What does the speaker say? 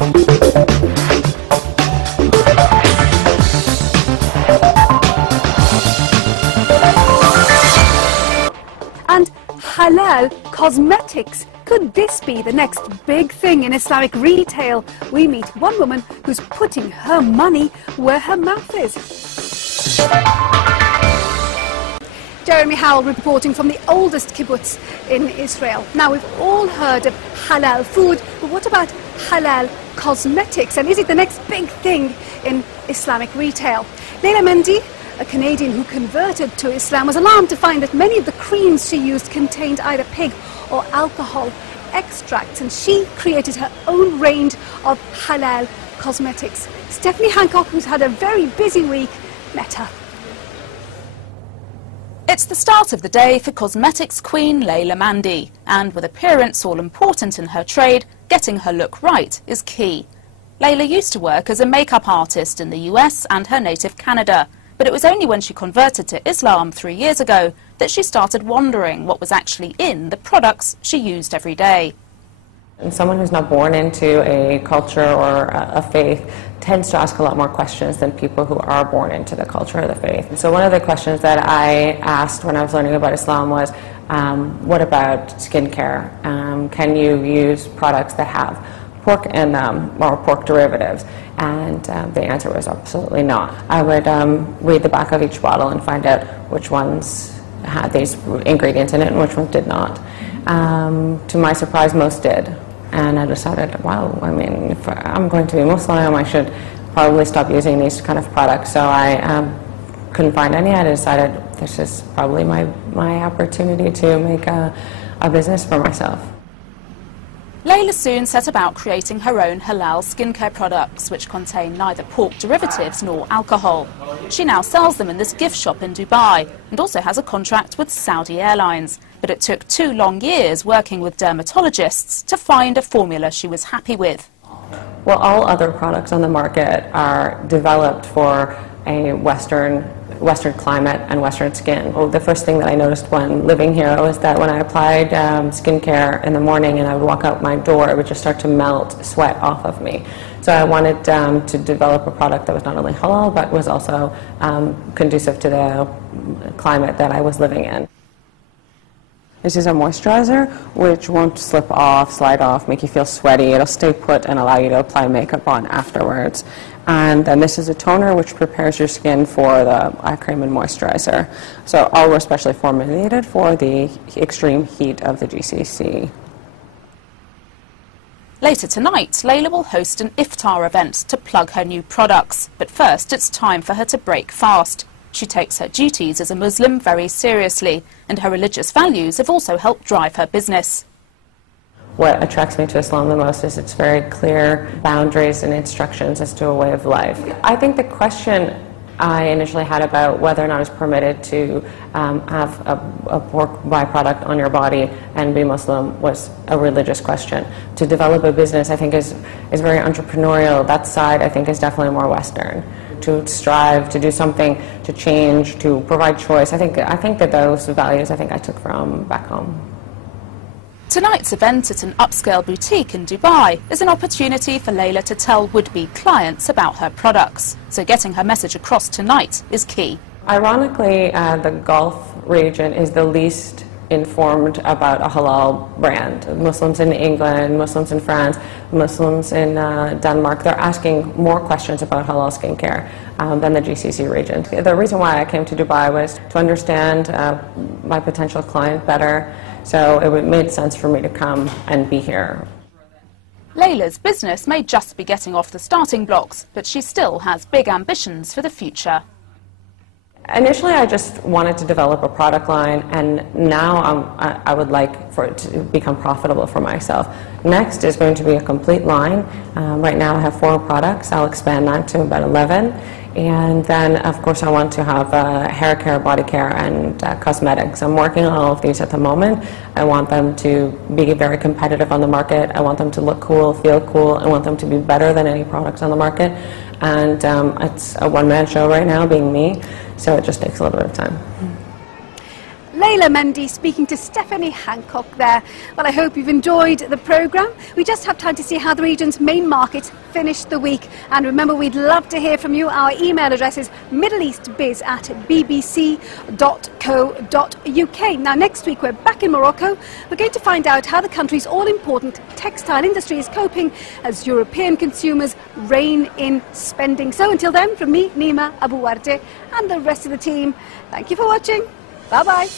And halal cosmetics. Could this be the next big thing in Islamic retail? We meet one woman who's putting her money where her mouth is. Jeremy Howell reporting from the oldest kibbutz in Israel. Now, we've all heard of halal food, but what about halal cosmetics? And is it the next big thing in Islamic retail? Layla Mandi, a Canadian who converted to Islam, was alarmed to find that many of the creams she used contained either pig or alcohol extracts, and she created her own range of halal cosmetics. Stephanie Hancock, who's had a very busy week, met her. It's the start of the day for cosmetics queen Layla Mandi, and with appearance all important in her trade, getting her look right is key. Layla used to work as a makeup artist in the US and her native Canada, but it was only when she converted to Islam 3 years ago that she started wondering what was actually in the products she used every day. And someone who's not born into a culture or a faith tends to ask a lot more questions than people who are born into the culture or the faith. And so one of the questions that I asked when I was learning about Islam was, what about skincare? Can you use products that have pork in them or pork derivatives? And the answer was absolutely not. I would read the back of each bottle and find out which ones had these ingredients in it and which ones did not. To my surprise, most did. And I decided, wow, I mean, if I'm going to be Muslim, I should probably stop using these kind of products. So I couldn't find any. I decided this is probably my opportunity to make a business for myself. Layla soon set about creating her own halal skincare products, which contain neither pork derivatives nor alcohol. She now sells them in this gift shop in Dubai and also has a contract with Saudi Airlines. But it took 2 long years working with dermatologists to find a formula she was happy with. Well, all other products on the market are developed for a Western climate and Western skin. Well, the first thing that I noticed when living here was that when I applied skincare in the morning and I would walk out my door, it would just start to melt sweat off of me. So I wanted to develop a product that was not only halal, but was also conducive to the climate that I was living in. This is a moisturizer which won't slip off, slide off, make you feel sweaty. It'll stay put and allow you to apply makeup on afterwards. And then this is a toner which prepares your skin for the eye cream and moisturizer. So all were specially formulated for the extreme heat of the GCC. Later tonight, Layla will host an iftar event to plug her new products. But first, it's time for her to break fast. She takes her duties as a Muslim very seriously, and her religious values have also helped drive her business. What attracts me to Islam the most is its very clear boundaries and instructions as to a way of life. I think the question I initially had about whether or not it's permitted to have a pork byproduct on your body and be Muslim was a religious question. To develop a business, I think, is very entrepreneurial. That side, I think, is definitely more Western. To strive, to do something, to change, to provide choice. I think that those values I took from back home. Tonight's event at an upscale boutique in Dubai is an opportunity for Layla to tell would-be clients about her products. So getting her message across tonight is key. Ironically, the Gulf region is the least informed about a halal brand. Muslims in England, Muslims in France, Muslims in Denmark, they're asking more questions about halal skincare than the GCC region. The reason why I came to Dubai was to understand my potential client better, so it made sense for me to come and be here. Layla's business may just be getting off the starting blocks, but she still has big ambitions for the future. Initially, I just wanted to develop a product line, and now I would like for it to become profitable for myself. Next is going to be a complete line. Right now I have 4 products. I'll expand that to about 11. And then, of course, I want to have hair care, body care, and cosmetics. I'm working on all of these at the moment. I want them to be very competitive on the market. I want them to look cool, feel cool. I want them to be better than any products on the market. And it's a one-man show right now, being me, so it just takes a little bit of time. Layla Mandi speaking to Stephanie Hancock there. Well, I hope you've enjoyed the programme. We just have time to see how the region's main markets finished the week. And remember, we'd love to hear from you. Our email address is middleeastbiz@bbc.co.uk. Now, next week we're back in Morocco. We're going to find out how the country's all-important textile industry is coping as European consumers rein in spending. So until then, from me, Nima Abu Warje, and the rest of the team, thank you for watching. Bye-bye.